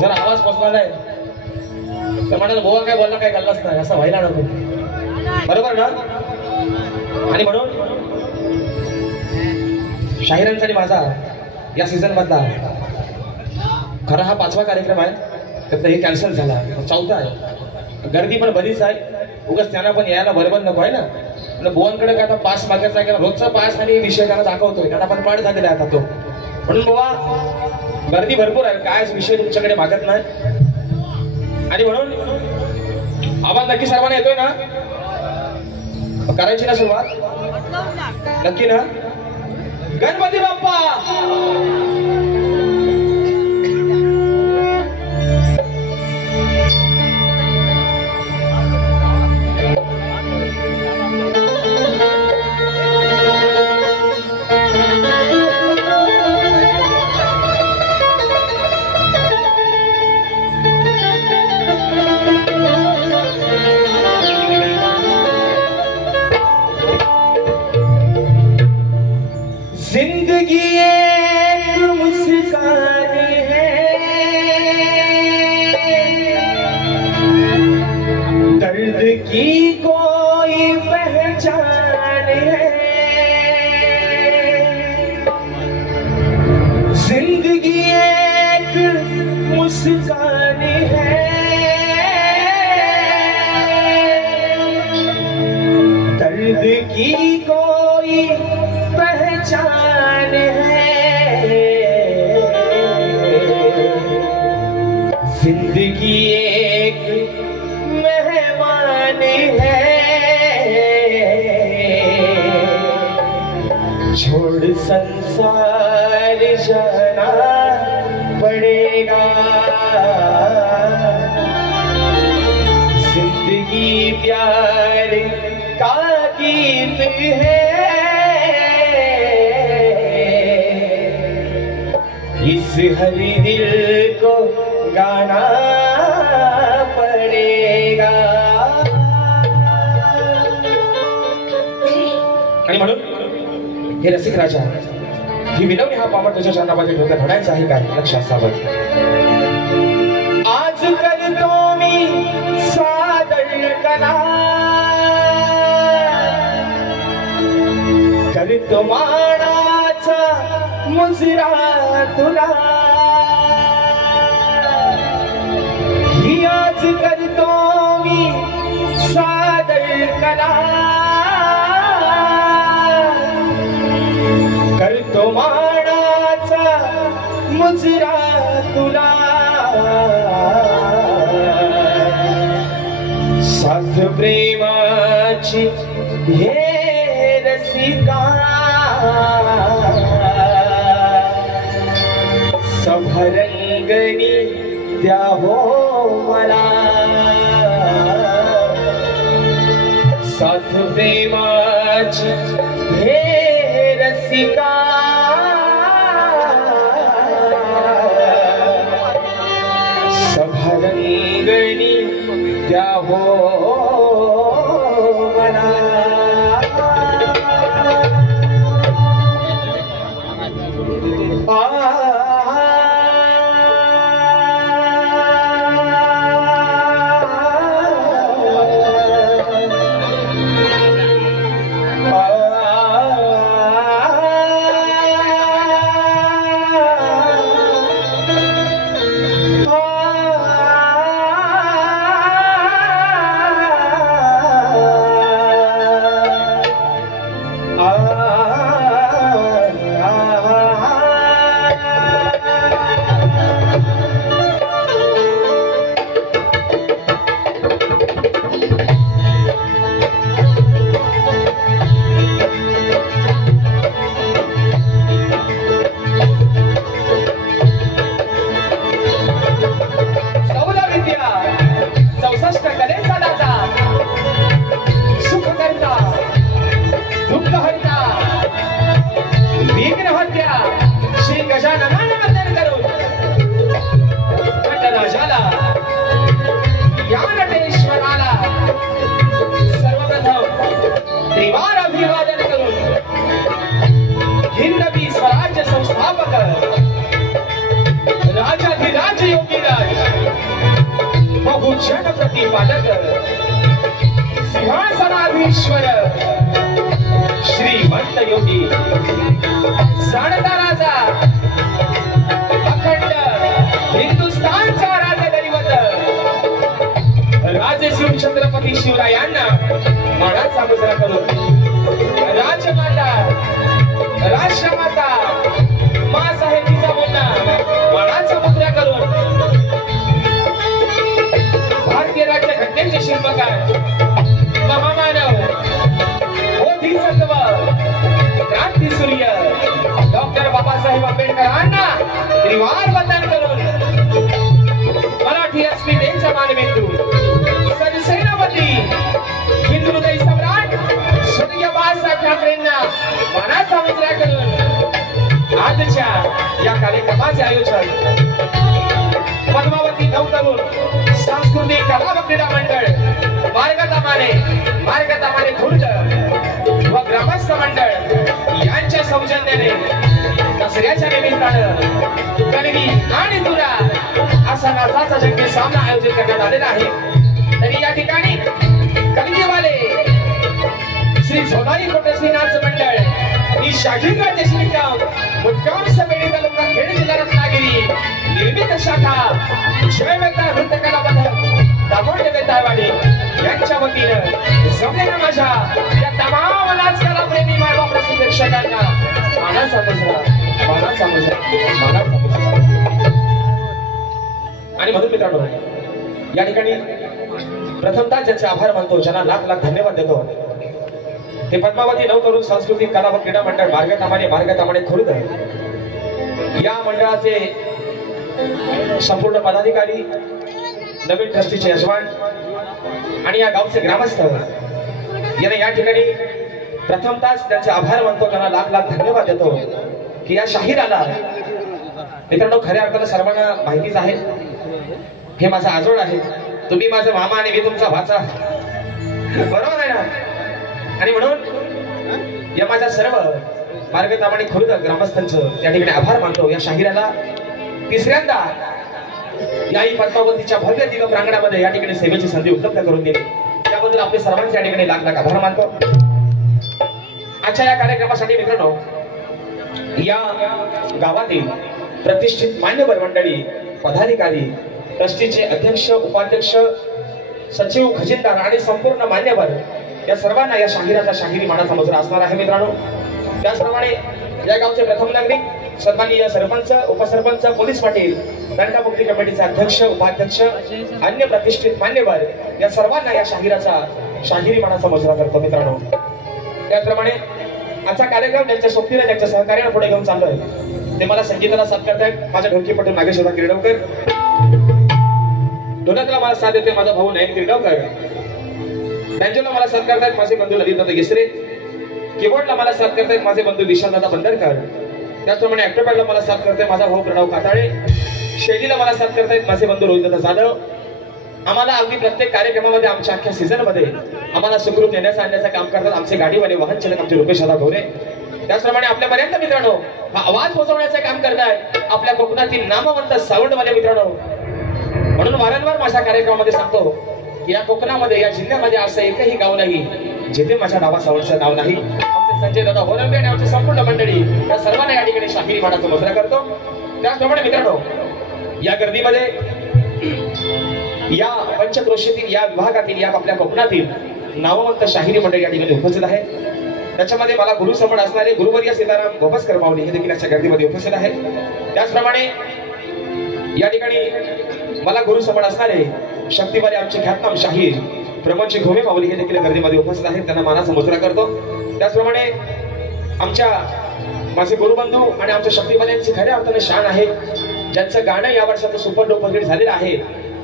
जर आवाज पोचला नाही तर म्हणाल बोवा काय बोलला काय गल्लाच नाही असं व्हायला नको, बरोबर ना? आणि म्हणून शाहिरांसाठी माझा या सीझन मधला खरा हा 5वा कार्यक्रम आहे, तर हे कॅन्सल झाला, 4था आहे. गर्दी पण बरीच आहे, उगाच त्यांना पण यायला बरोबर नको आहे ना. बुवांकडे काय आता पास मागायचा आहे, रोजचा पास आणि विषय त्यांना दाखवतोय, त्यांना पण पाठ झालेला आहे आता तो. म्हणून बुवा गर्दी भरपूर आहे, काय विषय तुमच्याकडे मागत नाही. आणि म्हणून आवाज नक्की सर्वांना येतोय ना? करायची ना सुरुवात? नक्की ना? गणपती बाप्पा जिंदगी एक मुस्कान है, दर्द की कोई पहचान है. जिंदगी एक मुस्कान है, दर्द की कोई पहचान है. जिंदगी एक मेहमान है, छोड़ संसार जाना पड़ेगा. जिंदगी प्यार का गीत है, इस हर दिल को गाना पड़ेगा. आणि म्हणून हे रसिक राजा, ही विनवणी हा पापड तुझ्या चरणापाशी ठेवता घडायचं आहे काय लक्ष असावं. आज करतो मी सादर कला, करतो मानाचा मुजरा तुला. ही आज करतो मी सादर कला, करतो मानाचा मुजरा तुला. साथ प्रेमाची हे रसिका, सभरंगणी द्या हो मला. साथ प्रेमाची हे रसिका, सभरंगणी द्या हो मला. योगी पालक सिंहासनाधीश्वर श्रीमंत योगी जाणता राजा अखंड हिंदुस्थानचा राजदैवत राजश्री छत्रपती शिवरायांना मानाचा मुजरा करून राजमाता राष्ट्रमाता मासाहेबीचा मुलगा मानाचा मुद्रा करून भारतीय राज्य घटनेचे शिल्पकार महामानव बोधिसत्व क्रांती सूर्य डॉक्टर बाबासाहेब आंबेडकरांना त्रिवार वंदन करून मराठी अस्मितेचा मानबिंदू सरसेनापती हिंदू हृदय सम्राट स्वर्गीय बाळासाहेब ठाकरेंना मानाचा मुजरा करून आजच्या या कार्यक्रमाचे आयोजन पद्मावती नवतरुण सांस्कृतिक कला व क्रीडा मंडळ मार्गतामाने खुर्द व ग्रामस्थ मंडळ यांच्या सौजन्याने दसऱ्याच्या निमित्तानं कणगी आणि तुरा असा नाचाचा जंगी सामना आयोजित करण्यात आलेला आहे। तरी या ठिकाणी कणगीवाले श्री सोनाई कोटश्री नाच मंडळ ही शाखीर राज्य श्रीकाम मुक्काम समिती तालुका खेड जिल्हा रत्नागिरी निर्मित शाखा जयवेता नृत्य कला पथक दाभोळगे बेताळवाडी यांच्या वतीनं जमलेल्या माझ्या या तमाम नाचकला प्रेमी मायबाप प्रेक्षकांना मानाचा मुजरा आणि म्हणून मित्रांनो या ठिकाणी प्रथमतः ज्यांचे आभार मानतो, ज्यांना लाख लाख धन्यवाद देतो, हे पद्मावती नवतरुण सांस्कृतिक कला व क्रीडा मंडळ मार्गतामाने खुर्द या मंडळाचे संपूर्ण पदाधिकारी, नवीन ट्रस्टीचे यजमान आणि या गावचे ग्रामस्थ यांना या ठिकाणी प्रथमतः त्यांचे आभार मानतो, त्यांना लाख लाख धन्यवाद देतो की या शाहिराला मित्रांनो खऱ्या अर्थाने सर्वांना माहितीच आहे, हे माझा आजोळ आहे, तुम्ही माझा मामा आणि मी तुमचा भाचा, बरोबर आहे ना? आणि म्हणून या माझ्या सर्व मार्गतामाने खुर्द ग्रामस्थांचं या ठिकाणी आभार मानतो। या शाहिराला तिसऱ्यांदा याही पद्मावतीच्या भव्य दिव्य प्रांगणामध्ये या ठिकाणी सेवेची संधी उपलब्ध करून दिली, त्याबद्दल आपले सर्वांचे या ठिकाणी लाख लाख आभार मानतो। आजच्या या कार्यक्रमासाठी मित्रांनो या गावातील प्रतिष्ठित मान्यवर मंडळी, पदाधिकारी, ट्रस्टीचे अध्यक्ष, उपाध्यक्ष, सचिव, खजिनदार आणि संपूर्ण मान्यवर या सर्वांना या शाहिराचा शाहिरी मानाचा मुजरा असणार आहे मित्रांनो। त्याचप्रमाणे या गावचे प्रथम नागरिक सन्माननीय सरपंच, उपसरपंच, पोलीस पाटील, बँका मुक्ती कमिटीचे अध्यक्ष, उपाध्यक्ष, अन्य प्रतिष्ठित मान्यवर या सर्वांना या शाहिराचा शाहिरी मानाचा मुजरा करतो मित्रांनो। त्याचप्रमाणे आजचा कार्यक्रम ज्यांच्या सोबतीने ज्यांच्या सहकार्याने पुढे घेऊन चाललोय ते मला संगीताला साथ करतायत माझ्या ढोलकीपटू नागेशोदा किर्डवकर, ढोलकला मला साथ देते माझा भाऊ नयन किर्डवकर, बँजोला मला साथ करतायत माझे बंधू ललितदादा गेसरे, कीबोर्डला मला साथ करतायत माझे बंधू विशालदादा बंदरकर, त्याचप्रमाणे ऍक्टोपॅडला मला साथ करताय माझा भाऊ प्रणव काताळे, शैलीला मला साथ करतायत माझे बंधू रोहितदादा जाधव। आम्हाला अगदी प्रत्येक कार्यक्रमामध्ये आमच्या अख्ख्या सीझन मध्ये आम्हाला सुखरूप नेण्याचं आणण्याचं काम करतात आमचे गाडीवाले, वाहन चालक आमचे रुपेशदादा घोरे। त्याचप्रमाणे आपल्यापर्यंत मित्रांनो हा आवाज पोहोचवण्याचं काम करतायत आपल्या कोकणातील नामवंत साऊंडवाले मित्रांनो। म्हणून वारंवार माझ्या कार्यक्रमामध्ये सांगतो की या कोकणामध्ये, या जिल्ह्यामध्ये असं एकही गाव नाही जिथे माझ्या नावा साऊंडचं नाव नाही। आमचे संजय दादा होरंबे आणि आमची संपूर्ण मंडळी या सर्वांना या ठिकाणी शाहिरी मानाचा मुजरा करतो। त्याचप्रमाणे मित्रांनो या गर्दीमध्ये या पंचक्रोशीतील, या विभागातील, या आपल्या कोकणातील नामवंत शाहिरी मंडळी या ठिकाणी उपस्थित आहे। त्याच्यामध्ये मला गुरुसमण असणारे गुरुवर्य सीताराम गोपस्कर माऊली हे देखील याच्या गर्दीमध्ये उपस्थित आहेत। त्याचप्रमाणे या ठिकाणी मला गुरुसमण असणारे शक्तिवाले आमचे ख्यातनाम शाहीर प्रमोदजी घोमे माऊली हे देखील गर्दीमध्ये उपस्थित आहेत, त्यांना मानाचा मुजरा करतो। त्याचप्रमाणे आमच्या माझे गुरुबंधू आणि आमच्या शक्तिवाल्यांची खऱ्या अर्थाने शान आहे, ज्यांचं गाणं या वर्षाचं सुपर डुपर हिट झालेलं आहे,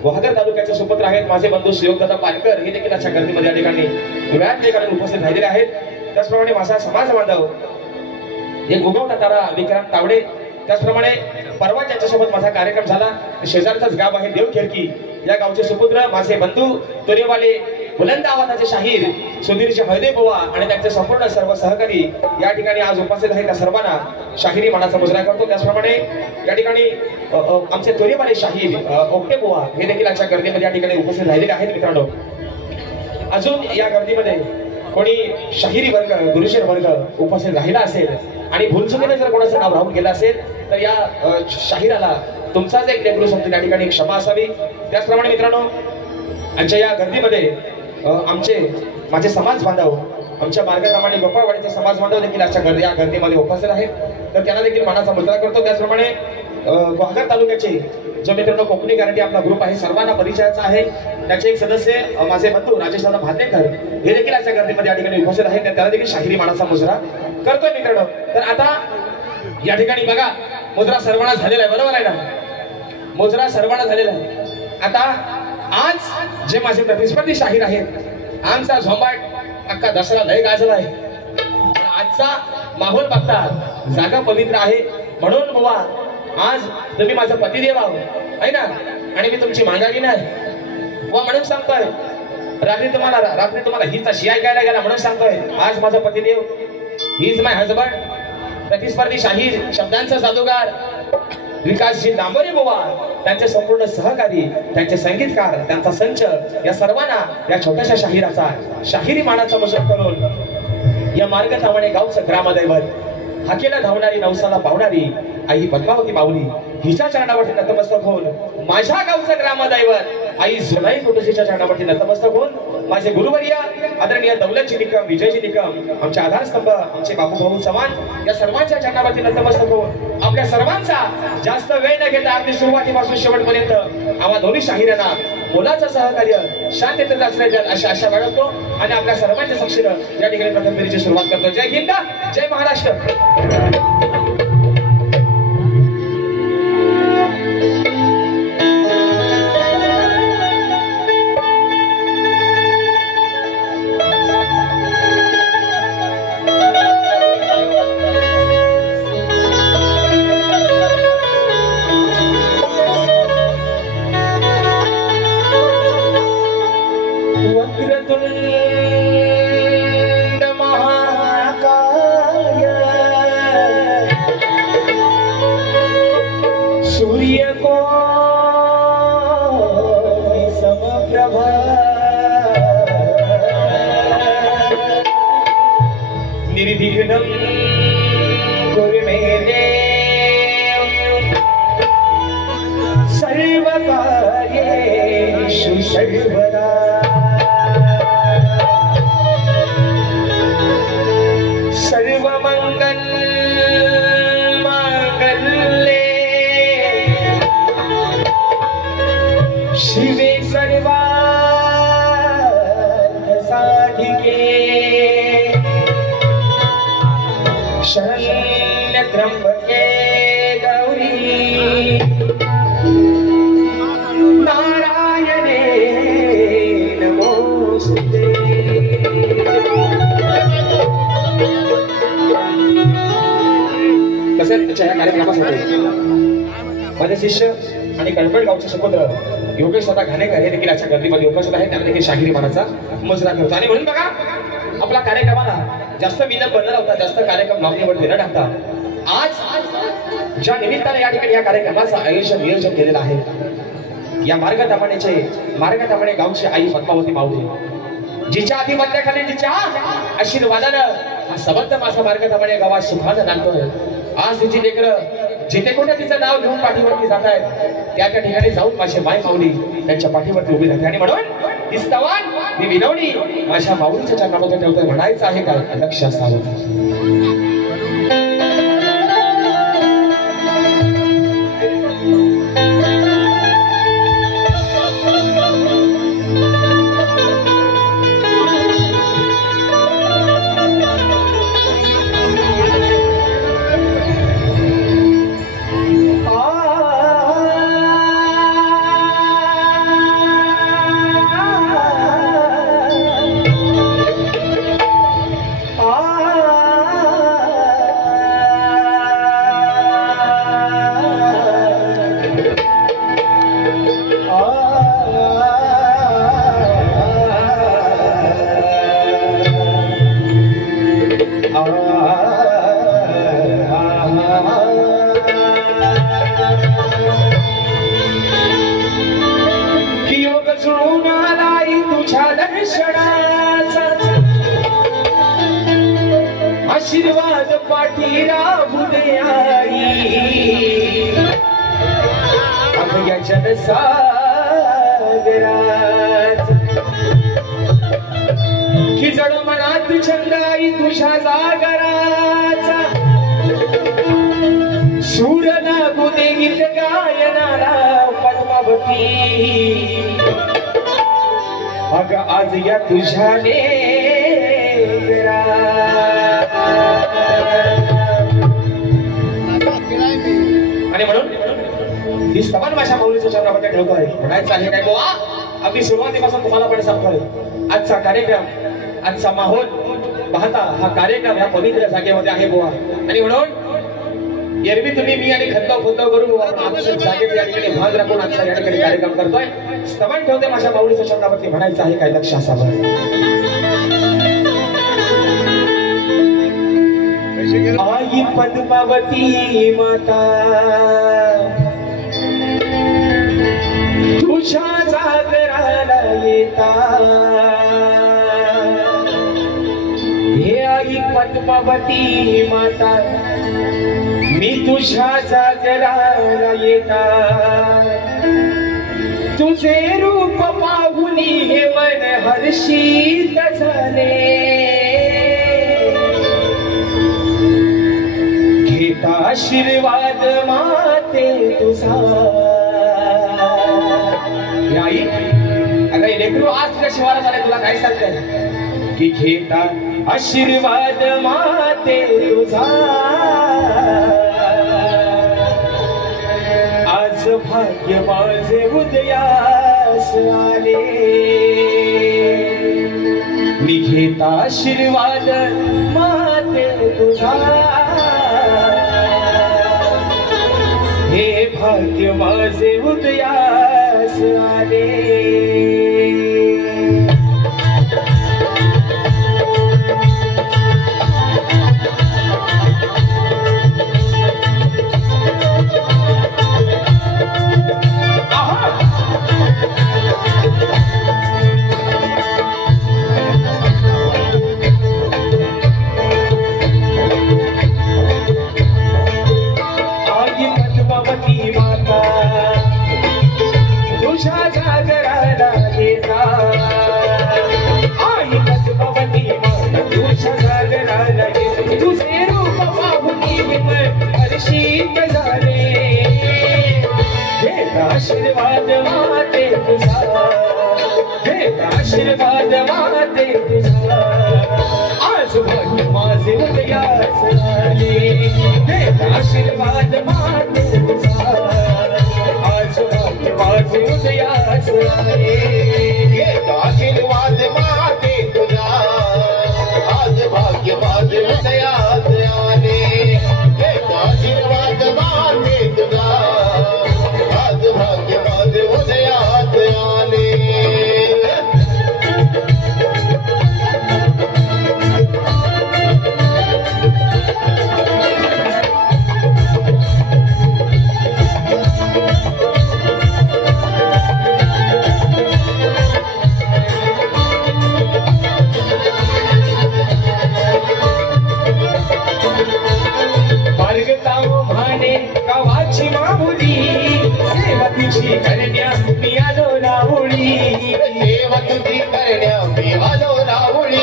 वहागर तालुक्याचे सुपुत्र आहेत माझे बंधू श्रीयोगदादा पालकर हे देखील अशा गर्दीमध्ये या ठिकाणी वेळात ठिकाणी उपस्थित राहिलेले आहेत। त्याचप्रमाणे माझा समाज बांधव एक उगवता तारा विक्रांत तावडे, त्याचप्रमाणे परवा ज्यांच्यासोबत माझा कार्यक्रम झाला शेजारचंच गाव आहे देवखेरकी, या गावचे सुपुत्र माझे बंधू तोरेवाले बुलंद आवाजाचे शाहीर सुधीरचे हळदे बुवा आणि त्यांचे संपूर्ण सर्व सहकारी या ठिकाणी आज उपस्थित आहेत. त्या सर्वांना शाहिरी मानाचा मुजरा करतो. त्याचप्रमाणे या ठिकाणी आमचे त्वरितवाले शाहीर ओके बुवा हे देखील आजच्या गर्दीमध्ये या ठिकाणी उपस्थित राहिलेले आहेत. मित्रांनो, अजून या गर्दीमध्ये कोणी शाहिरी वर्ग गुरुशर वर्ग उपस्थित राहिला असेल आणि भूलचुकीने जर कोणाचं नाव राहून गेलं असेल तर या शाहिराला तुमचाच एक लेकरू समजून या ठिकाणी क्षमा असावी. त्याचप्रमाणे मित्रांनो, आमच्या या गर्दीमध्ये माझे समाज बांधव आमच्या मार्गक्रमाने गोपाळवाडीचे समाज बांधव देखील आजच्या या गर्दीमध्ये उपस्थित आहेत. तर त्यांना देखील मानाचा मुजरा करतो. त्याचप्रमाणे ग्वाल्हेर तालुक्याचे जो मित्रांनो कोकणी गारडी आपला ग्रुप आहे सर्वांना परिचयाचा आहे. त्याचे एक सदस्य माझे बंधू राजेश दादा भांडेकर हे देखील आजच्या गर्दीमध्ये या ठिकाणी उपस्थित आहेत. त्याला देखील शाहिरी मानाचा मुजरा करतोय मित्रांनो. तर आता या ठिकाणी बघा मुजरा सर्वांना झालेला आहे, बरोबर आहे ना? मुजरा सर्वांना झालेला आहे. आता आज जे माझे प्रतिस्पर्धी शाहीर आहेत आमचा झोंबाट अख्खा दसरा लय गाजला आहे. आजचा माहोल बघता जागा पवित्र आहे म्हणून बुवा आज तुम्ही माझं पतिदेव आहे ना आणि मी तुमची मांगारी नाही व म्हणून सांगतोय. रात्री तुम्हाला हीच अशी ऐकायला गेला म्हणून सांगतोय आज माझा पतिदेव हीच माय हजबंड. प्रतिस्पर्धी शाहीर शब्दांचा जादूगार विकासजी दांबोरे बुवा त्यांचे संपूर्ण सहकारी त्यांचे संगीतकार त्यांचा संच या सर्वांना या छोट्याशा शाहिराचा शाहिरी मानाचा मुजरा करून या मार्गक्रमाने गावचं ग्रामदैवत हाकेला धावणारी नवसाला पावणारी आई पद्मावती माऊली हिच्या चरणावरती नतमस्तक होऊन माझ्या गावचं ग्रामदैवत आई जुनाई फोटोशीच्या चरणावरती नतमस्तक होऊन माझे गुरुवर्य आदरणीय दौलतजी निकम विजयजी निकम आमचे आधारस्तंभ आमचे बापू भाऊ चव्हाण या सर्वांच्या चरणावरती नतमस्तक होऊन आपल्या सर्वांचा जास्त वेळ न घेता अगदी सुरुवातीपासून शेवटपर्यंत आम्हा दोन्ही शाहिरांना मोलाचं सहकार्य शांततेत असण्याच्या अशा आशा बाळगतो आणि आपल्या सर्वांच्या साक्षीनं या ठिकाणी प्रथम फेरीची सुरुवात करतो. जय हिंद, जय महाराष्ट्र. निर्विघ्नं कुरु मे देव सर्वकार्येषु सर्वदा. सर्वमंगल मांगल्ये शिवे सर्वार्थ साधिके शरण्य त्र्यंबके गौरी नारायणे नमोस्तुते. तसेच या कार्यक्रमासाठी माझे शिष्य आणि कळपड गावचे सुपुत्र योगेश दादा घाणेकर हे देखील आजच्या गर्दीमध्ये उपस्थित आहेत. त्यांना देखील शाहिरी मानाचा मुजरा करतो. आणि म्हणून बघा आपला कार्यक्रमाला जास्त विलंब न लावता जास्त कार्यक्रम मागणीवरती न टाकता आज ज्या निमित्ताने या ठिकाणी या कार्यक्रमाचं नियोजन केलेलं आहे या मार्गतामणे गावची आई पद्मावती माऊली जिच्या आधिपत्याखाली जिच्या आशीर्वादानं हा सबंध माझा मार्गतामणे गावात सुखाचा नांदतोय. आज तिची लेकरं जिथे कोणत्या तिचं नाव घेऊन पाठीवरती जात आहेत त्या त्या ठिकाणी जाऊन माझी माय माऊली त्यांच्या पाठीवरती उभी राहते. आणि म्हणून ही स्तवन मी विनवणी माझ्या माऊलीच्या चरणामध्ये ठेवतोय. म्हणायचं आहे का लक्ष असावं. आशीर्वाद पाठी राहू दे आई अभया जनसागरात खिजड मनात छंदाई तुझ्या जागराचा सूर लागू दे गीत गायनाला पद्मावती अग आज या तुझ्याने आणि म्हणून ही समान भाषा माऊलीच्या चरणामध्ये ठेवतो आहे म्हणायचं आहे काय बुवा अगदी सुरुवातीपासून तुम्हाला पण सांगतोय आजचा कार्यक्रम आजचा माहोल पाहता हा कार्यक्रम या पवित्र जागेमध्ये आहे बुवा आणि म्हणून एरवी तुम्ही मी आणि खंत फुंत करून आपल्या जागेत या ठिकाणी भाग राखून आजचा या ठिकाणी कार्यक्रम करतोय स्तवन ठेवते माझ्या माऊलीच्या शब्दावरती म्हणायचं आहे काय लक्ष असावं आई पद्मावती माता तुझ्या जागराला येता हे आई पद्मावती माता मी तुझ्या जागराला येता तुझे रूप पाहून हे मन हर्षित झाले घेता आशीर्वाद माते तुझा आई अगं लेकरू आज तुझ्या शिवारात आले तुला काय सांगते की घेता आशीर्वाद माते तुझा आज भाग्य माझे उदयास आले मी घेता आशीर्वाद माते तुझा हे भाग्य माझे उदयास आले तुझ्या जागराला येता आई पद्मावती माता तुझ्या जागराला येता तुझे रूप पाहून मन हर्षित झाले घेता आशीर्वाद माते तुझा घेता आशीर्वाद माते तुझा आज भाग्य माझे उदयास आले घेता आशीर्वाद माते तुझा आज भाग्य माझे उदयास आले घेता आशीर्वाद माते तुझा आज भाग्य माझे उदयास आले घेता आशीर्वाद माते तुझा आज भाग्य माझे उदयास आले गावाची मामुली सेवा तुझी करण्या मी आलो राहुळी सेवा तुझी करण्या मी आलो राहुळी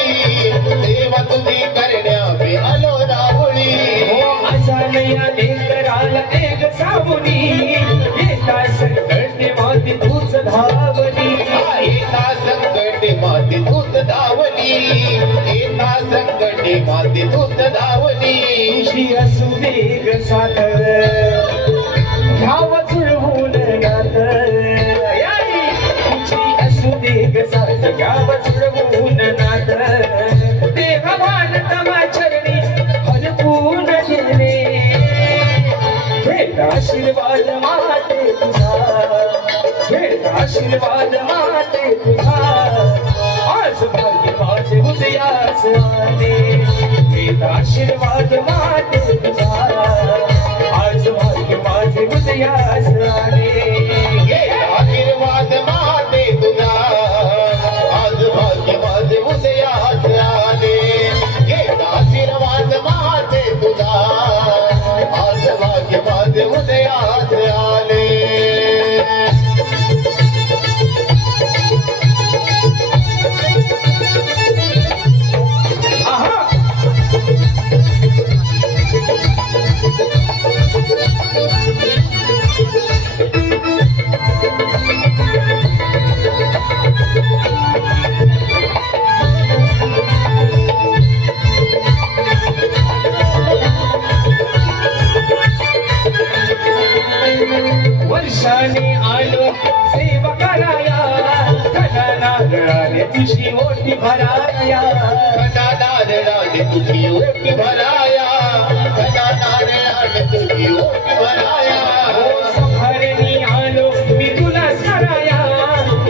सेवा तुझी करण्या मी आलो राहुळी हो असा नया लेकराला एक सामुनी येता संकटे माती तूच धावली येता संकटे माती तूच धावली येता संकटे माती तूच धावली तुझी असू दे ग साथ घ्याव जुळवून नात तुझी असू दे ग साथ घ्याव जुळवून नात देहवान तमा चरणी हरपून गेले घेता आशीर्वाद माते तुझा घेता आशीर्वाद माते तुझा आज भाग्य माझे उदयास आले घेता आशीर्वाद माते तुझा आज भाग्य माझे उदयास आले घेता आशीर्वाद माते तुझा आज भाग्य माझे उदयास आले घेता आशीर्वाद तुझी ओटी भराया घनादार राणी तुझी ओटी भराया घनादार राणी तुझी ओटी भराया सफरणी आलो मी तुला साराया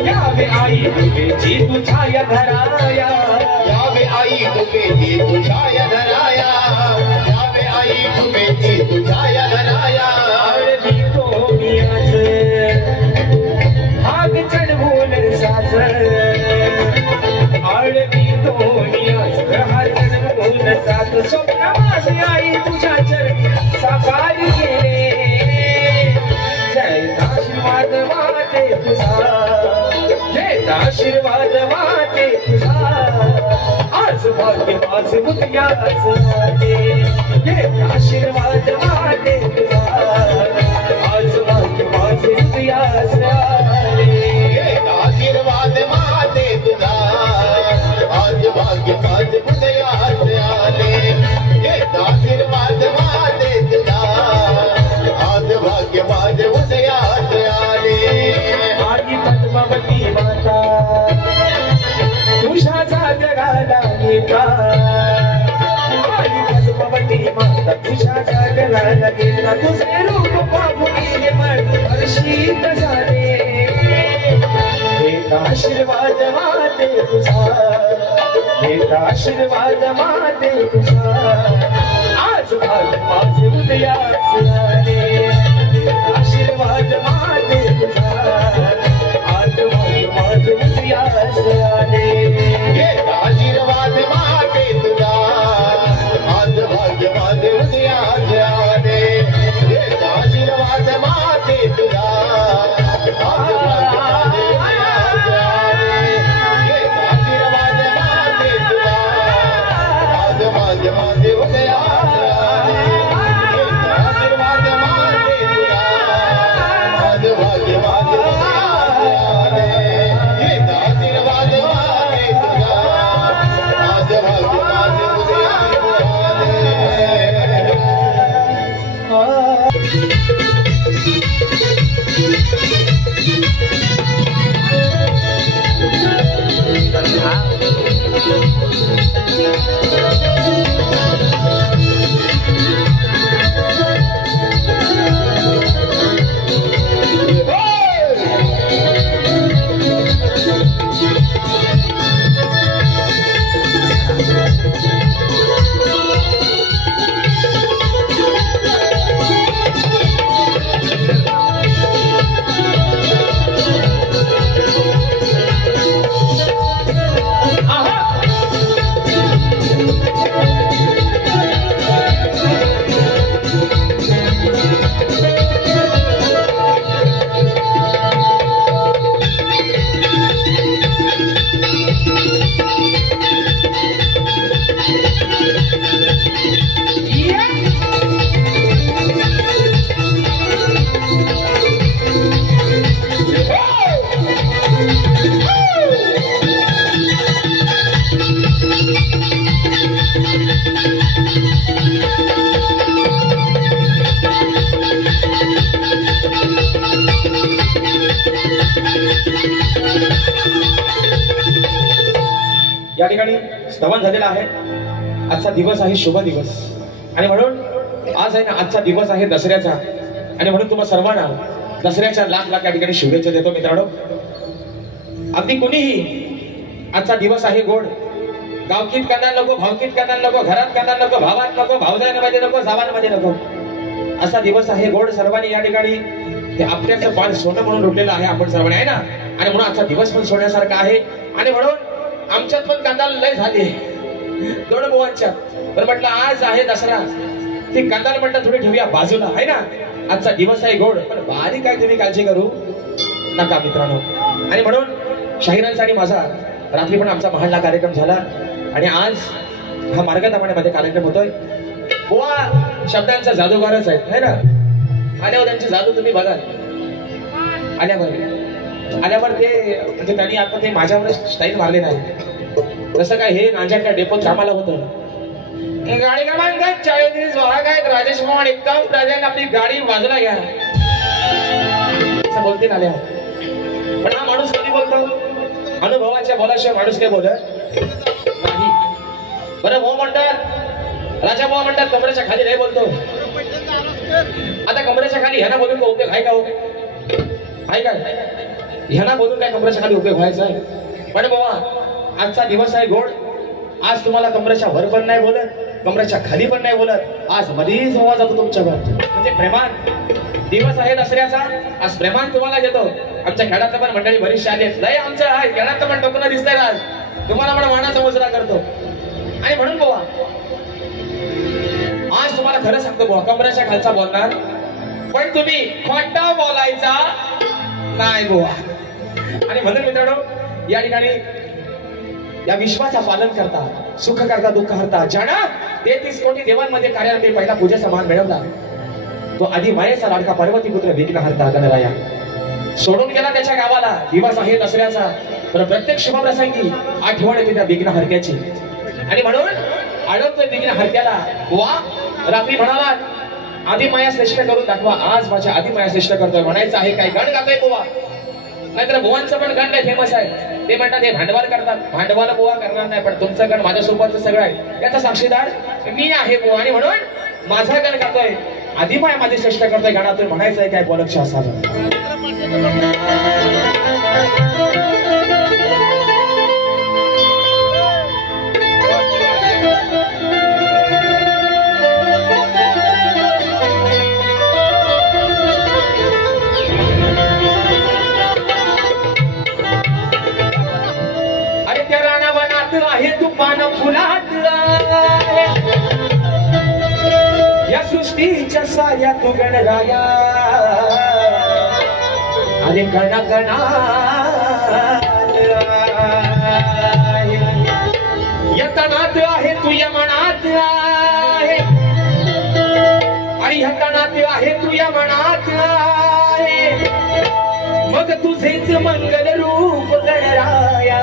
यावे आई तुझी तुझ्या धराया यावे आई तुझी तुझ्या धराया यावे आई तुझी तुझ्या धराया आळवी तो मी आज हाग चढवून साज आळवी तो मी आज हाग चढवून साज स्वप्न माझे आई तुझ्या चरणी साकार केले जय आशीर्वाद वाटे तुझा जय आशीर्वाद वाटे तुझा आज भाग्य माझे उदयास आले जय आशीर्वाद वाटे तुझा आज भाग्य माझे उदयास आले आशीर्वाद माते तुझा आज भाग्य माझे उदयास आले आशीर्वाद माते तुझा आज भाग्य माझे उदयास आले आई पद्मावती माता तुझ्या जागराला येता आई पद्मावती माता तुझ्या जागराला येता तुझे रूप पाहून ये मन हर्षित झाले एक आशीर्वाद माते तुझा एक आशीर्वाद माते तुझा आज भाग्य माझे उदयास आले एक आशीर्वाद माते तुझा आज भाग्य माझे उदयास आले आशीर्वाद माते तुझा आज भाग्य माझे उदयास आले आशीर्वाद माते तुझा आज भाग्य माझे उदयास आले आशीर्वाद माते तुझा आज भाग्य माझे उदयास आले आशीर्वाद माते तुझा आज भाग्य माझे उदयास या ठिकाणी स्तवन झालेला आहे आजचा दिवस आहे शुभ दिवस आणि म्हणून आज आहे ना आजचा दिवस आहे दसऱ्याचा आणि म्हणून तुम्हा सर्वांना दसऱ्याच्या लाख लाख या ठिकाणी शुभेच्छा देतो मित्रांनो अगदी कोणीही आजचा दिवस आहे गोड गावकीत करणार नको भावकीत करणार नको घरात करणार नको भावात नको भावजाईमध्ये नको जावांमध्ये नको असा दिवस आहे गोड सर्वांनी या ठिकाणी ते आपल्याचं पान सोनं म्हणून लुटलेलं आहे आपण सर्वांनी आहे ना आणि म्हणून आजचा दिवस पण सोन्यासारखा आहे आणि म्हणून आमच्यात पण कांदाल लय झाली दोन बुवांच्यात तर म्हटलं आज आहे दसरा ती कांदाल म्हटलं थोडी ठेवूया बाजूला आहे ना आजचा दिवस आहे गोड पण बारीक काय तुम्ही काळजी करू नका मित्रांनो आणि म्हणून शाहिरांसाठी माझा रात्री पण आमचा महाडला कार्यक्रम झाला आणि आज हा मार्गदमाण्यामध्ये कार्यक्रम होतोय बुवा शब्दांचा जादूगारच आहेत है ना आल्यावर त्यांची जादू तुम्ही बघा आल्यावर ते म्हणजे त्यांनी आता ते माझ्यावर स्टाईल मारले नाही जसं काय हे नांजाच्या डेपोत कामाला होतं गाडी क्रमांक 40 वाहक आहेत राजेश मोहन एकदम प्रेझेंट आपली गाडी बाजूला घ्या असं बोलते आल्या पण हा माणूस कधी बोलतो अनुभवाच्या राजा बोलाशिवाय माणूस काय बोलत नाही. बरं भाऊ म्हणतात, राजा भाऊ म्हणतात कमरेच्या खाली नाही बोलतो. आता कमरेच्या खाली ह्याना बोलून का उपयोग आहे का? आहे काय ह्याना बोलून काय कमरेच्या खाली उपयोग व्हायचा आहे? पण बाबा आजचा दिवस आहे गोड. आज तुम्हाला कमरेच्या वर पण नाही बोलत, कमरेच्या खाली पण नाही बोलत. आज मधीच आवाज जातो तुमच्यावर, म्हणजे प्रेमान दिवस आहे दसऱ्याचा. आज प्रेमान तुम्हाला देतो. आमच्या खेळातलं पण मंडळी बरीचशी आली लय आमचं आहे खेळातलं पण टोकणं दिसतंय आज तुम्हाला. पण मानाचा मुजरा करतो. आणि म्हणून बोवा आज तुम्हाला खरं सांगतो बोवा, कमरेच्या खालचा बोलणार पण तुम्ही खोटा बोलायचा नाही बोवा. आणि म्हणून मित्रांनो या ठिकाणी या विश्वाचा पालन करता, सुख करता, दुःख हरता, ज्यानं 33 कोटी देवांमध्ये कार्यालय पहिला पूजेचा मान मिळवला तो आधी मायेचा लाडका पार्वती पुत्र विघ्न हरता गणराया सोडून गेला त्याच्या गावाला. दिवस आहे दसऱ्याचा, तर प्रत्येक शुभप्रसंगी आठवण येते त्या विघ्न हरत्याची. आणि म्हणून आळवतोय विघ्न हरत्याला. वा रात्री म्हणाला आदिमाया श्रेष्ठ करून दाखवा. आज माझ्या आदिमाया श्रेष्ठ करतोय म्हणायचं आहे. काय गाणं गातोय बुवा, नाहीतर बुवांचं पण गाणं काय फेमस आहे. ते म्हणतात हे भांडवल करतात. भांडवल बुवा करणार नाही, पण तुमचं गण माझ्या सोबतचं सगळं आहे याचा साक्षीदार मी आहे बुवा. आणि म्हणून माझा गण गातोय आदिमाया माझे श्रेष्ठ करतोय गाण्यातून म्हणायचं आहे काय बोलक्ष असावं. आहे तू पान फुलात या सृष्टीच्या साऱ्या तू गणराया. अरे गणा गणा यतनात आहे तू या मनात आहे. आणि यतनात आहे तू या मनात आहे. मग तुझेच मंगल रूप गणराया.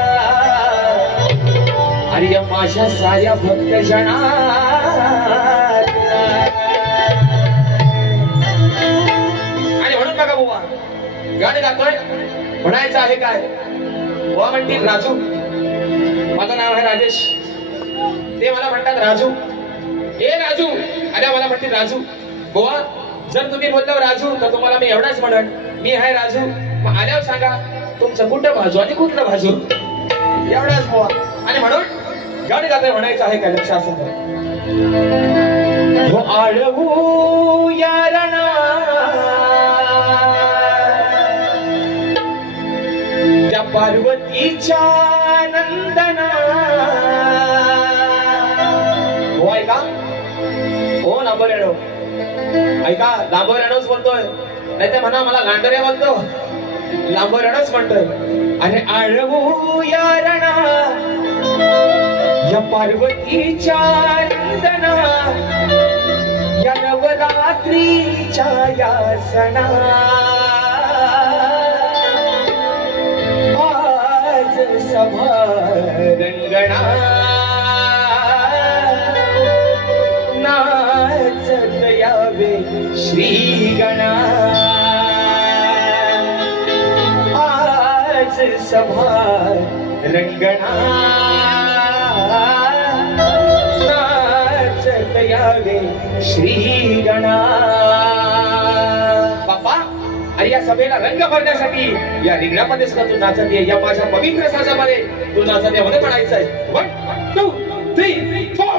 अरे माझ्या साऱ्या भक्त जना. आणि म्हणून बघा बुवा गाणं गातोय म्हणायचं आहे काय. बुवा म्हणतील राजू, माझं नाव आहे राजेश, ते मला म्हणतात राजू. हे राजू अरे मला म्हणतील राजू. बुवा जर तुम्ही बोललो राजू तर तुम्हाला मी एवढाच म्हणन मी आहे राजू. मग आल्यावर सांगा तुमचं कुठं बाजू आणि कुठलं बाजू एवढाच बुवा. आणि म्हणून गाणं गातोय म्हणायचं आहे काय लक्ष असं हो. आळवू यारणा त्या पार्वतीच्या नंदना. हो ऐका हो लांबोरेडो ऐका. लांबोरेडोच बोलतोय नाही तर म्हणा मला लांडोऱ्या बोलतो. लांबोरेडोच म्हणतोय. अरे आळवू यारणा या पार्वतीच्या नंदना. या नवरात्रीच्या या सणा. आज सभा रंगणा नाचत यावे श्री गणा. आज सभा रंगणा नाचत यावे श्री गणा. बाप्पा अरे या सभेला रंग भरण्यासाठी या रिंगणामध्ये सुद्धा तू नाचत ये. या माझ्या पवित्र साजामध्ये तू नाचत ये मध्ये म्हणायचंय. 1 2 3 4.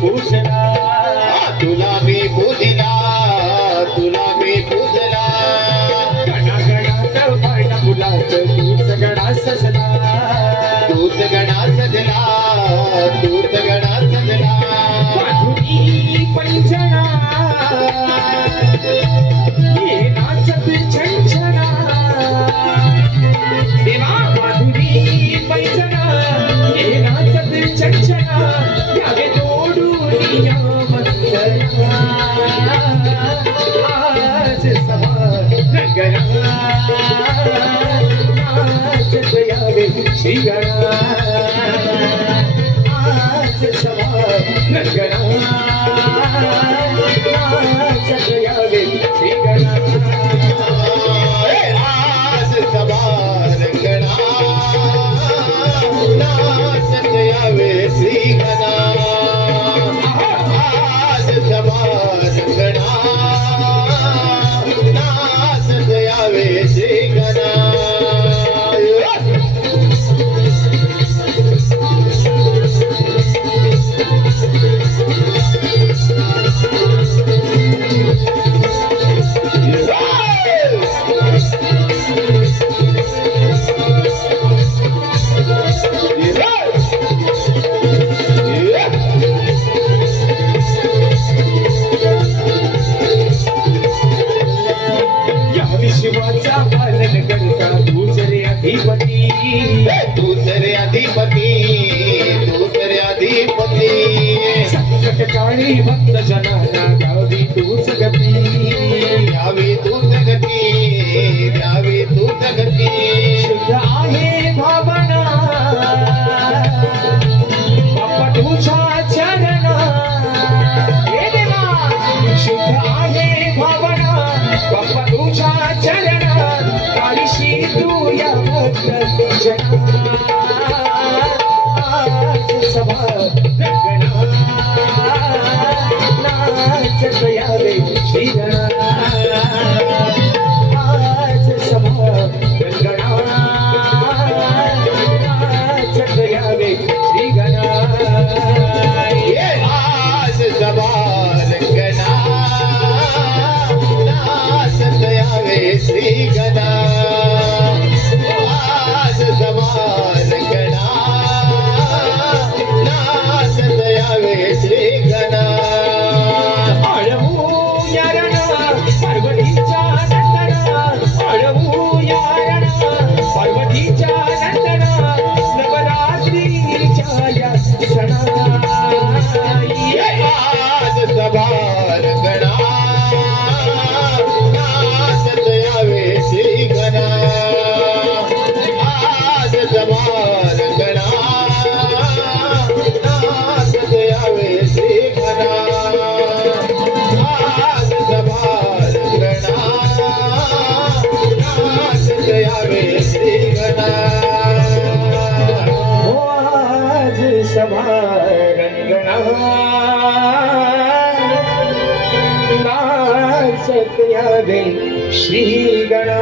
पूजला तुला मी पूजला तुला मी पूजला गणागणात पाळणा फुलात तूच गणा सजला तूच गणा सजला तूच गणा सजला माधुरी पंचना ये नाचत छंछना देवा माधुरी पंचना ये नाचत छंछना यावे तोडून या मंगला आज सभा रंगना नाचत यावे श्री गणा आज सभा रंगना नाचत यावे श्री गणा आज सभा रंगणा नाचत यावे श्री गणा आज सभा रंगणा नाचत यावे श्री गणा शिवाचा पालन करता तूच रे अधिपती तूच रे अधिपती तूच रे अधिपती संकट काळी भक्त जनाला गावी तूच गती द्यावी तूच गती द्यावी तूच गती शुद्ध आहे भावना बाप्पा तुझ्या चरणा हे देवा शुद्ध आहे भावना बाप्पा तुझ्या चरणा काळीशी तू या भक्त जना आज सभा रंगना नाचत यावे श्री गणा आज सभा रंगना नाचत यावे श्री गणा आज सभा रंगना नाचत यावे श्री गणा आज सभा रंगना नाचत यावे श्री गणा आळवू यारणा पार्वतीच्या नंदना आळवू यारणा पार्वतीच्या नंदना नवरात्रीच्या या सणा आज सभा रंगणा नाचत यावे श्री गणा आज सभा रंगणा नाचत यावे श्री गणा आज सभा रंगणा नाचत यावे श्री गणा आज सभा रंगणा नाचत यावे श्री गणा